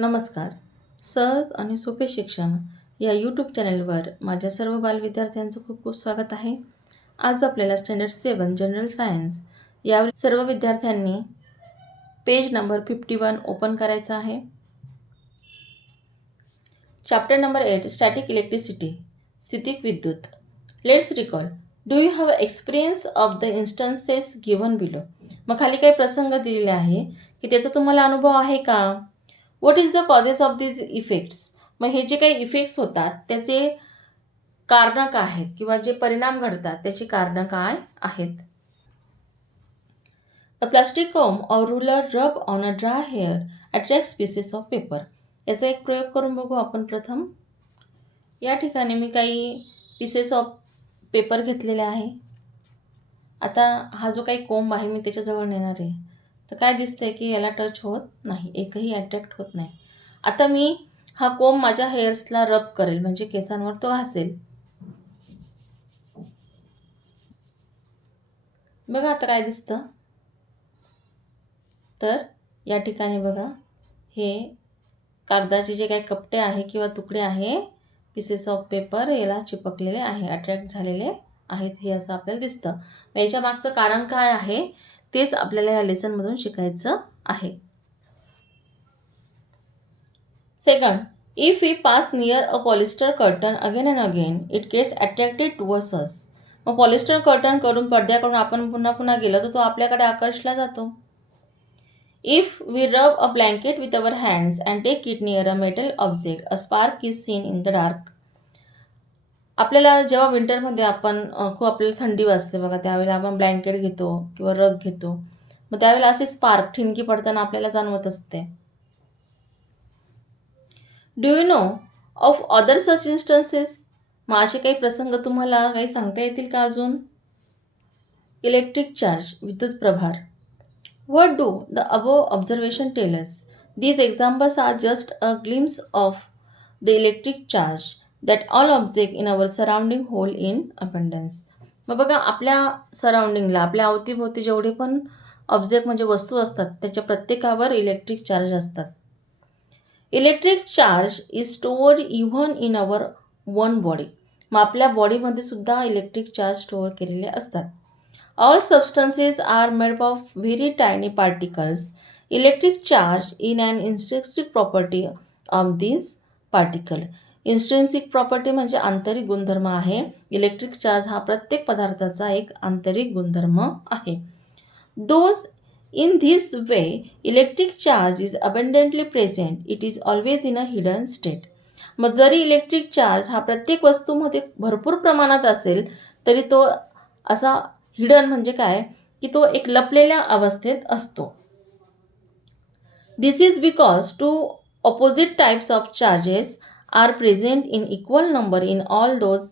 नमस्कार. सहज आणि सोपे शिक्षण या यूट्यूब चॅनलवर माझ्या सर्व बालविद्यार्थ्यांचं खूप खूप स्वागत आहे. आज आपल्याला स्टँडर्ड 7 जनरल सायन्स यावर सर्व विद्यार्थ्यांनी पेज नंबर 51 ओपन करायचा आहे. चॅप्टर नंबर 8 स्टॅटिक इलेक्ट्रिसिटी स्थितिक विद्युत. Let's recall. Do you have experience of the instances given below. मग खाली काही प्रसंग दिलेले आहे की त्याचा तुम्हाला अनुभव आहे का. What is the causes of these effects. मग हे जे काही इफेक्ट्स होतात त्याचे कारणं काय आहेत किंवा जे परिणाम घडतात त्याची कारणं काय आहेत. अ plastic Kom or ruler rub on a dry hair attracts pieces of paper. याचा एक प्रयोग करून बघू आपण प्रथम. या ठिकाणी मी काही पीसेस ऑफ पेपर घेतलेले आहे. आता हा जो काही कोंब आहे मी त्याच्याजवळ नेणार आहे. तर काय दिसतंय की याला टच होत नाही, एकही अट्रॅक्ट होत नाही. आता मी हा कोंब माझ्या हेअर्सला रब करेल म्हणजे केसांवर तो घासेल. बघा आता काय दिसतं. तर या ठिकाणी बघा हे कागदाचे जे काही कपटे आहे किंवा तुकडे आहे पीसेस ऑफ पेपर याला चिपकलेले आहे, अट्रॅक्ट झालेले आहेत हे असं आपल्याला दिसतं. याच्या मागचं कारण काय आहे तेच आपल्याला या लेसनमधून शिकायचं आहे. Second, if we pass near a polyester curtain again and again it gets attracted towards us. मग पॉलिस्टर कर्टन करून पडद्याकडून आपण पुन्हा पुन्हा गेलो तर तो आपल्याकडे आकर्षला जातो. If we rub a blanket with our hands and take it near a metal object a spark is seen in the dark. आपल्याला जेव्हा विंटरमध्ये आपण खूप आपल्याला थंडी वाजते बघा त्यावेळेला आपण ब्लँकेट घेतो किंवा रग घेतो. मग त्यावेळेला असे स्पार्क ठिणगी पडताना आपल्याला जाणवत असते. Do you know of other such instances. मग असे काही प्रसंग तुम्हाला काही सांगता येतील का अजून. इलेक्ट्रिक चार्ज विद्युत प्रभार. What do the above observation tell us. These examples are just a glimpse of the electric charge that all object in our surrounding hold in abundance. मग बघा आपल्या सराउंडिंगला आपल्या अवतीभोवती जेवढे पण ऑब्जेक्ट म्हणजे वस्तू असतात त्याच्या प्रत्येकावर इलेक्ट्रिक चार्ज असतात. Electric charge is stored even in our one body. मग आपल्या बॉडीमध्ये सुद्धा इलेक्ट्रिक चार्ज स्टोअर केलेले असतात. All substances are made of very tiny particles. Electric charge in and intrinsic property of this particle. Intrinsic property म्हणजे आंतरिक गुणधर्म आहे. इलेक्ट्रिक चार्ज हा प्रत्येक पदार्थाचा एक आंतरिक गुणधर्म आहे. Those in this way electric charge is abundantly present. It is always in a hidden state. मग जरी इलेक्ट्रिक चार्ज हा प्रत्येक वस्तूमध्ये भरपूर प्रमाणात असेल तरी तो असा हिडन म्हणजे काय की तो एक लपलेल्या अवस्थेत असतो. This is because two opposite types of charges are present in equal number in all those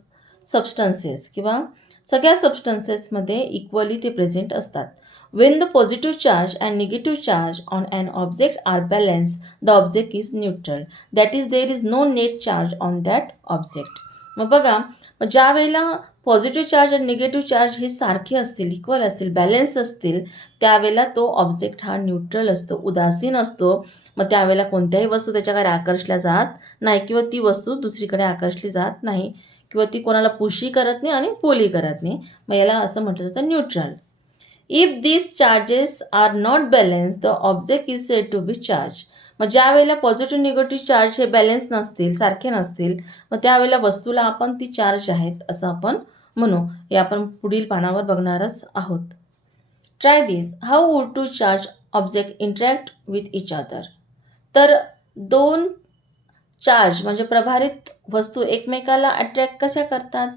substances. किंवा सगळ्या सबस्टन्सेसमध्ये इक्वली ते प्रेझेंट असतात. When the positive charge and negative charge on an object are balanced, the object is neutral. That is, there is no net charge on that object. मग बघा ज्या वेळेला positive charge आणि निगेटिव्ह चार्ज हे सारखे असतील, equal असतील, balance असतील त्यावेळेला तो ऑब्जेक्ट हा न्यूट्रल असतो, उदासीन असतो. मग त्यावेळेला कोणत्याही वस्तू त्याच्याकडे आकर्षल्या जात नाही किंवा ती वस्तू दुसरीकडे आकर्षली जात नाही किंवा ती कोणाला पुशी करत नाही आणि पोली करत नाही. मग याला असं म्हटलं जातं neutral. If these charges are not balanced, the object is said to be charged. मग ज्या वेळेला पॉझिटिव्ह निगेटिव्ह चार्ज हे बॅलन्स नसतील, सारखे नसतील, मग त्यावेळेला वस्तूला आपण ती चार्ज आहेत असं आपण म्हणू. हे आपण पुढील पानावर बघणारच आहोत. Try this. How would to charge object interact with each other. तर दोन चार्ज म्हणजे प्रभारित वस्तू एकमेकाला अट्रॅक्ट कशा करतात.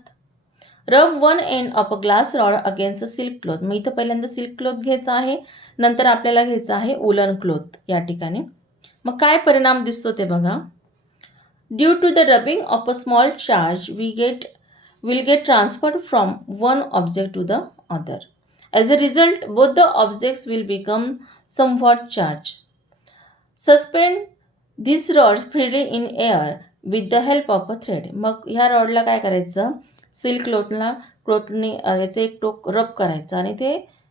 रब one end of a glass rod against a silk cloth. मग इथं पहिल्यांदा सिल्क क्लॉथ घ्यायचा आहे, नंतर आपल्याला घ्यायचं आहे उलन क्लॉथ या ठिकाणी. मग काय परिणाम दिसतो ते बघा. Due to the rubbing of a small charge will get transferred from one object to the other. As a result both the objects will become somewhat charge. Suspend this rod freely in air with the help of a thread. मग ह्या रॉडला काय करायचं, silk क्लोथने याचं एक टोक रब करायचं आणि ते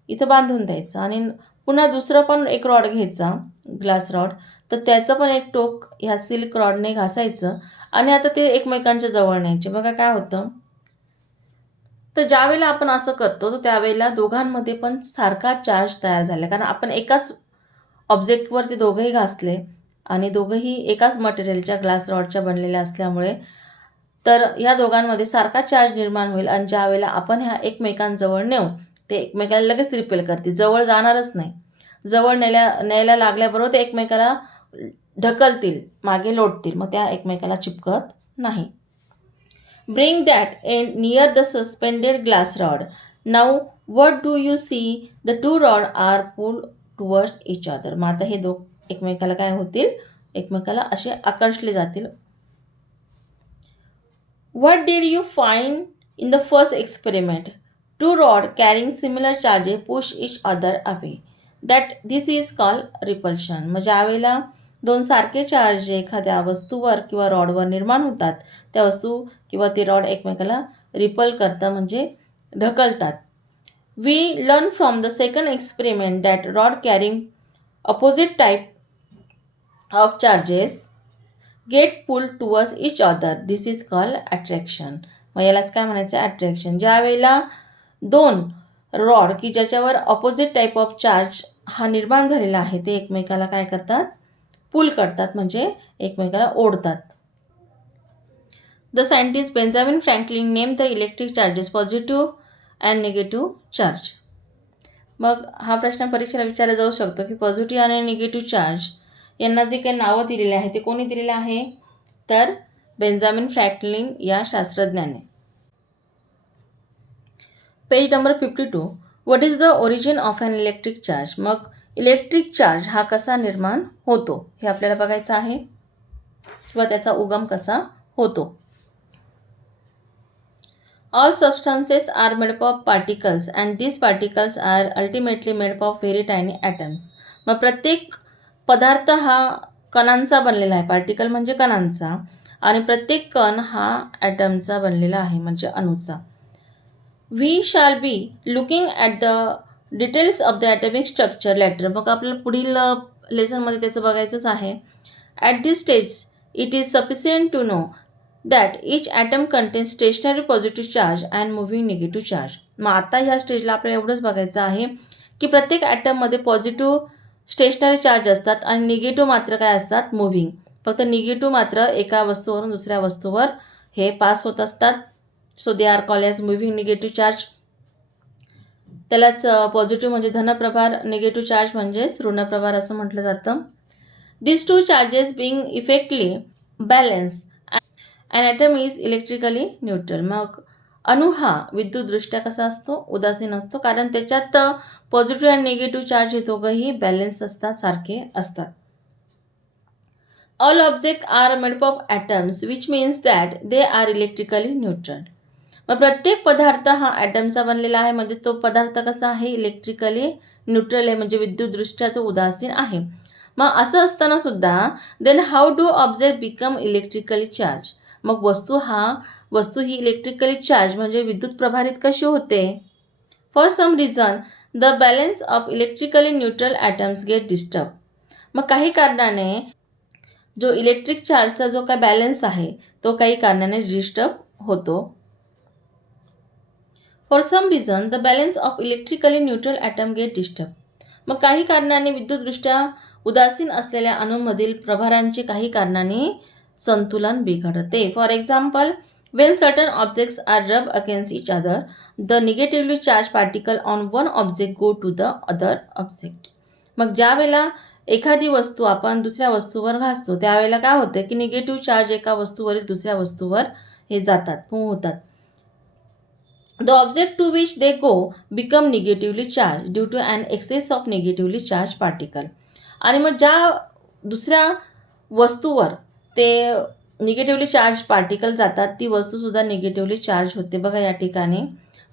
इथं बांधून द्यायचं आणि पुन्हा दुसरं पण एक रॉड घ्यायचा ग्लास रॉड, तर त्याचं पण एक टोक ह्या सिल्क रॉडने घासायचं आणि आता ते एकमेकांच्या जवळ न्यायचे. बघा काय होतं, तर ज्यावेळेला आपण असं करतो, तर त्यावेळेला दोघांमध्ये पण सारखा चार्ज तयार झाला. कारण आपण एकाच ऑब्जेक्टवर ते दोघंही घासले आणि दोघंही एकाच मटेरियलच्या ग्लास रॉडच्या बनलेल्या असल्यामुळे तर ह्या दोघांमध्ये सारखा चार्ज निर्माण होईल आणि ज्यावेळेला आपण ह्या एकमेकांजवळ नेऊ, ते एकमेकाला लगेच रिपेल करतील. जवळ जाणारच नाही. जवळ न्यायला लागल्याबरोबर ते एकमेकाला ढकलतील, मागे लोटतील. मग त्या एकमेकाला चिपकत नाही. Bring that end near the suspended glass rod. Now, what do you see? The two rods are pulled towards each other. मग आता हे एकमेकाला काय होतील? एकमेकाला असे आकर्षले जातील. What did you find in the first experiment? Two rods carrying similar charges push each other away. This is called repulsion. मग ज्यावेळेला दोन सारखे चार्ज जे एखाद्या वस्तूवर किंवा रॉडवर निर्माण होतात, त्या वस्तू किंवा ते रॉड एकमेकाला रिपल करतात म्हणजे ढकलतात. We learn from the second experiment that rod carrying opposite type of charges get pull towards each other. This is called attraction. मग यालाच काय म्हणायचं? अट्रॅक्शन. ज्या वेळेला दोन रॉड की ज्याच्यावर ऑपोजिट टाईप ऑफ चार्ज हा निर्माण झालेला आहे, ते एकमेकाला काय करतात? पुल करतात म्हणजे एकमेकाला ओढतात. The scientist Benjamin Franklin name the electric charges positive and negative charge. मग हा प्रश्न परीक्षेला विचारला जाऊ शकतो की पॉझिटिव्ह आणि निगेटिव्ह चार्ज यांना जे काही नावं दिलेले आहे ते कोणी दिलेले आहे? तर बेंजामिन फ्रँकलिन या शास्त्रज्ञाने. Page number 52. What is the origin of an electric charge? मग इलेक्ट्रिक चार्ज हा कसा निर्माण होतो हे आपल्याला बघायचं आहे किंवा त्याचा उगम कसा होतो. All substances are made up of particles and this particles are ultimately made up of very tiny atoms. मग प्रत्येक पदार्थ हा कणांचा बनलेला आहे. पार्टिकल म्हणजे कणांचा आणि प्रत्येक कण हा ॲटमचा बनलेला आहे म्हणजे अणूचा. We shall be looking at the details of the atomic structure later. मग आपल्याला पुढील लेसनमध्ये त्याचं बघायचंच आहे. At this stage it is sufficient to know that each atom contains stationary positive charge and moving negative charge. मग आता ह्या स्टेजला आपल्याला एवढंच बघायचं आहे की प्रत्येक ॲटममध्ये पॉझिटिव्ह स्टेशनरी चार्ज असतात आणि निगेटिव्ह मात्र काय असतात? मुव्हिंग. फक्त निगेटिव्ह मात्र एका वस्तूवरून दुसऱ्या वस्तूवर हे पास होत असतात. So they are called as moving negative charge. त्यालाच पॉझिटिव्ह म्हणजे धनप्रभार, निगेटिव्ह चार्ज म्हणजेच ऋणप्रभार असं म्हटलं जातं. This two charges being effectively balanced and atom is electrically neutral. मग अणू हा विद्युतदृष्ट्या कसा असतो? उदासीन असतो, कारण त्याच्यात पॉझिटिव्ह आणि निगेटिव्ह चार्ज हे दोघंही बॅलन्स असतात, सारखे असतात. All object are made up of atoms which means that they are electrically neutral. मग प्रत्येक पदार्थ हा ॲटमचा बनलेला आहे म्हणजे तो पदार्थ कसा आहे? इलेक्ट्रिकली न्यूट्रल आहे म्हणजे विद्युतदृष्ट्या तो उदासीन आहे. मग असं असताना सुद्धा then how do object become electrically charge? मग वस्तू ही इलेक्ट्रिकली चार्ज म्हणजे विद्युत प्रभारित कशी होते? For some reason the balance of electrically neutral atoms get disturb. मग काही कारणाने जो इलेक्ट्रिक चार्जचा जो काय बॅलन्स आहे तो काही कारणाने डिस्टर्ब होतो. For some reason the balance of electrically neutral atom get disturb. मग काही कारणाने विद्युतदृष्ट्या उदासीन असलेल्या अणूंमधील प्रभारांचे काही कारणाने संतुलन बिघडते. For example, when certain objects are rubbed against each other, the negatively charged particle on one object go to the other object. मग ज्या वेळेला एखादी वस्तू आपण दुसऱ्या वस्तूवर घासतो त्यावेळेला काय होतं की निगेटिव्ह चार्ज एका वस्तूवरील दुसऱ्या वस्तूवर हे जातात, मूव्ह होतात. The object to which they go become negatively charged due to an excess of negatively charged particle. आणि मग ज्या दुसऱ्या वस्तूवर ते निगेटिव्हली चार्ज पार्टिकल जातात ती वस्तूसुद्धा निगेटिव्हली चार्ज होते. बघा या ठिकाणी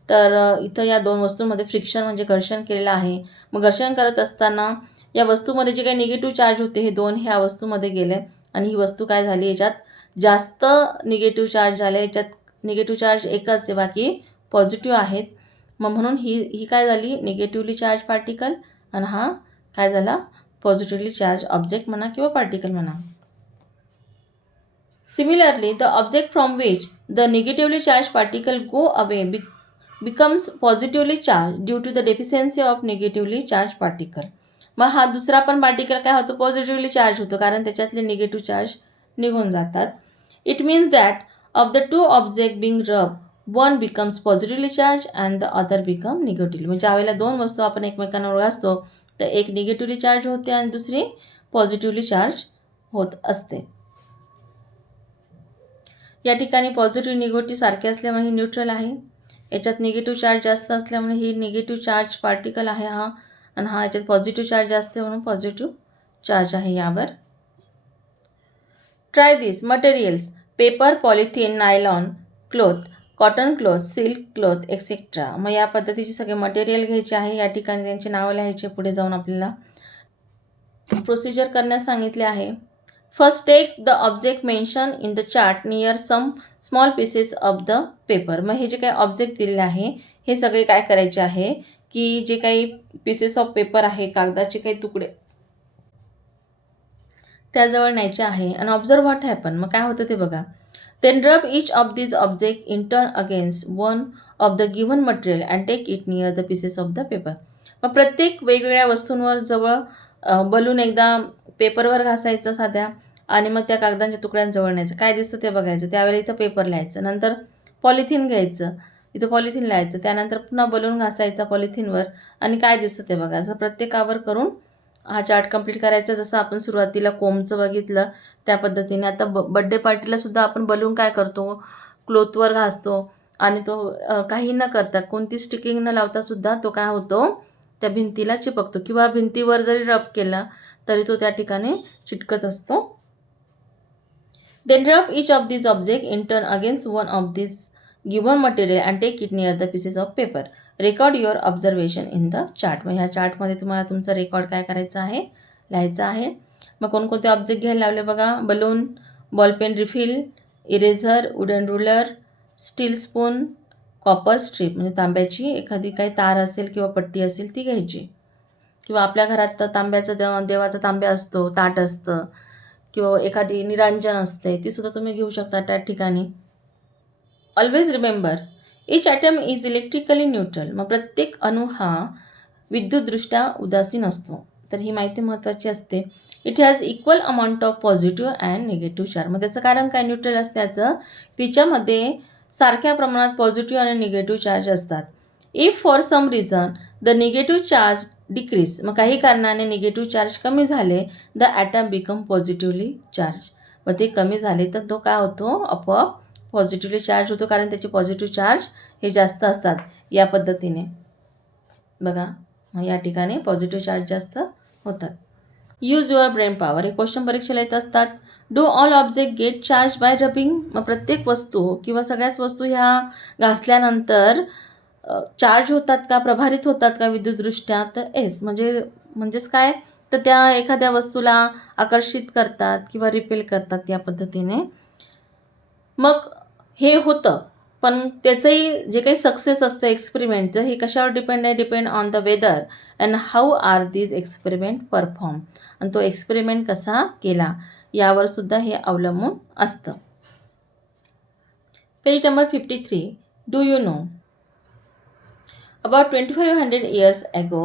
तर इथं या दोन वस्तूंमध्ये फ्रिक्शन म्हणजे घर्षण केलेलं आहे. मग घर्षण करत असताना या वस्तूमध्ये जे काही निगेटिव्ह चार्ज होते हे दोन ह्या वस्तूमध्ये गेले आणि ही वस्तू काय झाली? याच्यात जास्त निगेटिव्ह चार्ज झाले. याच्यात निगेटिव्ह चार्ज एकच आहे, बाकी पॉझिटिव्ह आहेत. मग म्हणून ही काय झाली? निगेटिव्हली चार्ज पार्टिकल आणि हा काय झाला? पॉझिटिव्हली चार्ज ऑब्जेक्ट म्हणा किंवा पार्टिकल म्हणा. Similarly the object from which the negatively charge particle go away becomes positively charge due to the deficiency of negatively charge particle. मग हा दुसरा पण पार्टिकल काय होतो, पॉझिटिव्हली चार्ज होतो, कारण त्याच्यातले निगेटिव्ह चार्ज निघून जातात. It means that of the two object being rub one becomes positively charge and the other become negatively. म्हणजे ज्यावेळेला दोन वस्तू आपण एकमेकांवर घासतो तर एक निगेटिव्हली चार्ज होते आणि दुसरी पॉझिटिव्हली चार्ज होत असते. या ठिकाणी पॉझिटिव्ह निगेटिव्ह सारखे असल्यामुळे ही न्यूट्रल आहे. याच्यात निगेटिव्ह चार्ज जास्त असल्यामुळे ही निगेटिव्ह चार्ज पार्टिकल आहे हा, आणि हा याच्यात पॉझिटिव्ह चार्ज जास्त आहे म्हणून पॉझिटिव्ह चार्ज आहे यावर. Try this materials paper, polythene, nylon cloth, cotton cloth, silk cloth etcetera. मग या पद्धतीचे सगळे मटेरियल घ्यायचे आहे. या ठिकाणी त्यांची नावं लिहायचे. पुढे जाऊन आपल्याला प्रोसिजर करण्यास सांगितले आहे. First take the object mention in the chart near some small pieces of the paper. मग हे जे काही ऑब्जेक्ट दिलेले आहे हे सगळे काय करायचे आहे की जे काही पीसेस ऑफ पेपर आहे, कागदाचे काही तुकडे त्याजवळ न्यायचे आहे. आणि ऑब्झर्व व्हॉट हॅपन. मग काय होतं ते बघा. Then rub each of this object in turn against one of the given material and take it near the pieces of the paper. मग प्रत्येक वेगवेगळ्या वस्तूंवर जवळ बलून एकदा पेपरवर घासायचं साध्या, आणि मग त्या कागदांच्या तुकड्यांजवळ न्यायचं. काय दिसतं ते बघायचं. त्यावेळी इथं पेपर लिहायचं. नंतर पॉलिथिन घ्यायचं, इथं पॉलिथिन लिहायचं. त्यानंतर पुन्हा बलून घासायचा पॉलिथिनवर आणि काय दिसतं ते बघायचं. प्रत्येकावर करून हा चार्ट कंप्लीट करायचा. जसं आपण सुरुवातीला कोमचं बघितलं त्या पद्धतीने. आता बड्डे पार्टीला सुद्धा आपण बलून काय करतो, क्लोथवर घासतो आणि तो काही न करता, कोणती स्टिकिंग न लावता सुद्धा तो काय होतो, त्या भिंतीला चिपकतो, किंवा भिंतीवर जरी रब केला तरी तो त्या ठिकाणी चिटकत असतो. Then rub each of these objects in turn against one of these given material and take it near the pieces of paper. Record your observation in the chart. मग ह्या चार्टमध्ये तुम्हाला तुमचा रेकॉर्ड काय करायचा आहे, लिहायचा आहे. मग कोणकोणते ऑब्जेक्ट घ्यायला लावले बघा. Balloon, ball pen refill, eraser, wooden ruler, steel spoon, copper strip म्हणजे तांब्याची एखादी काही तार असेल किंवा पट्टी असेल ती घ्यायची, किंवा आपल्या घरात तर तांब्याचं देवाचा तांब्या असतो, ताट असतं, किंवा एखादी निरांजन असते ती सुद्धा तुम्ही घेऊ शकता त्या ठिकाणी. Always remember each atom is electrically neutral. मग प्रत्येक अणू हा विद्युतदृष्ट्या उदासीन असतो, तर ही माहिती महत्त्वाची असते. It has equal amount of positive and negative charge. मग त्याचं कारण काय न्यूट्रल असल्याचं, तिच्यामध्ये सारख्या प्रमाणात पॉझिटिव्ह आणि निगेटिव्ह चार्ज असतात. If for some reason the negative charge decrease, मग काही कारणाने निगेटिव्ह चार्ज कमी झाले, the atom become positively charge. मग ते कमी झाले तर तो काय होतो, आपोआप पॉझिटिव्हली चार्ज होतो, कारण त्याचे पॉझिटिव्ह चार्ज हे जास्त असतात. या पद्धतीने बघा, या ठिकाणी पॉझिटिव्ह चार्ज जास्त होतात. Use your brain power. हे क्वेश्चन परीक्षेला येत असतात. Do all object gate charge by rubbing. मग प्रत्येक वस्तू किंवा सगळ्याच वस्तू ह्या घासल्यानंतर चार्ज होतात का, प्रभारित होतात का विद्युतदृष्ट्या, तर एस. म्हणजेच काय, तर त्या एखाद्या वस्तूला आकर्षित करतात किंवा रिपेल करतात या पद्धतीने. मग हे होतं, पण त्याचंही जे काही सक्सेस असतं एक्सपेरिमेंटचं, हे कशावर डिपेंड आहे, depend on the weather and how are these experiment perform. आणि तो एक्सपेरिमेंट कसा केला यावर सुद्धा हे अवलंबून असतं. Page number 53. Do you know About 2500 years ago,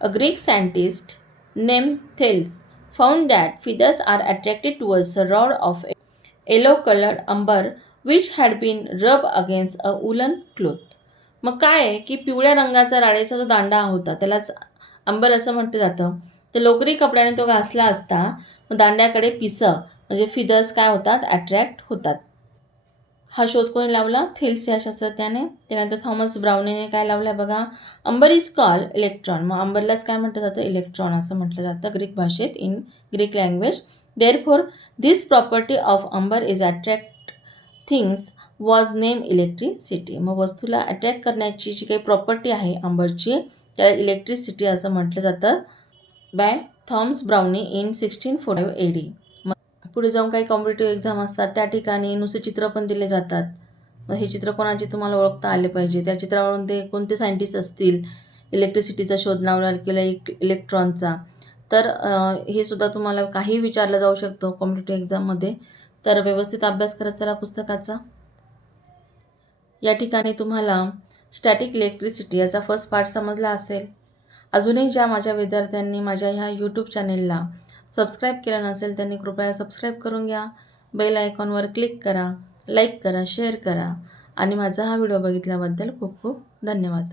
a Greek scientist named Thales found that feathers are attracted towards a rod of yellow-colored amber which had been rubbed against a woolen cloth. मग काय आहे की पिवळ्या रंगाचा राळेचा जो दांडा होता त्यालाच अंबर असं म्हटलं जातं. तर लोकरी कपड्याने तो घासला असता मग दांड्याकडे पिसं म्हणजे फिदर्स काय होतात, अट्रॅक्ट होतात. हा शोध कोणी लावला, थेल्स या शास्त्रज्ञाने. त्यानंतर थॉमस ब्राउनीने काय लावलं बघा, अंबर इज कॉल्ड इलेक्ट्रॉन. मग अंबरलाच काय म्हटलं जातं, इलेक्ट्रॉन असं म्हटलं जातं ग्रीक भाषेत, in Greek language. Therefore this property of amber is attract things was name electricity. मग वस्तूला अट्रॅक्ट करण्याची जी काही प्रॉपर्टी आहे अंबरची त्याला इलेक्ट्रिसिटी असं म्हटलं जातं by Thomas brownie in 1645 AD. पुढे जाऊन काही कॉम्पिटेटिव्ह एक्झाम असतात त्या ठिकाणी नुसते चित्र पण दिले जातात. मग हे चित्र कोणाचे तुम्हाला ओळखता आले पाहिजे. त्या चित्रावरून ते कोणते सायंटिस्ट असतील, इलेक्ट्रिसिटीचा शोध लावणार किंवा इलेक्ट्रॉनचा, तर हे सुद्धा तुम्हाला काही विचारलं जाऊ शकतं कॉम्पिटिटिव्ह एक्झाममध्ये. तर व्यवस्थित अभ्यास करत चला पुस्तकाचा. या ठिकाणी तुम्हाला स्टॅटिक इलेक्ट्रिसिटी याचा फर्स्ट पार्ट समजला असेल. अजूनही ज्या माझ्या विद्यार्थ्यांनी माझ्या ह्या यूट्यूब चॅनेलला सबस्क्राईब केलं नसेल त्यांनी कृपया सबस्क्राईब करून घ्या. बेल आयकॉनवर क्लिक करा, लाईक करा, शेअर करा आणि माझा हा व्हिडिओ बघितल्याबद्दल खूप खूप धन्यवाद.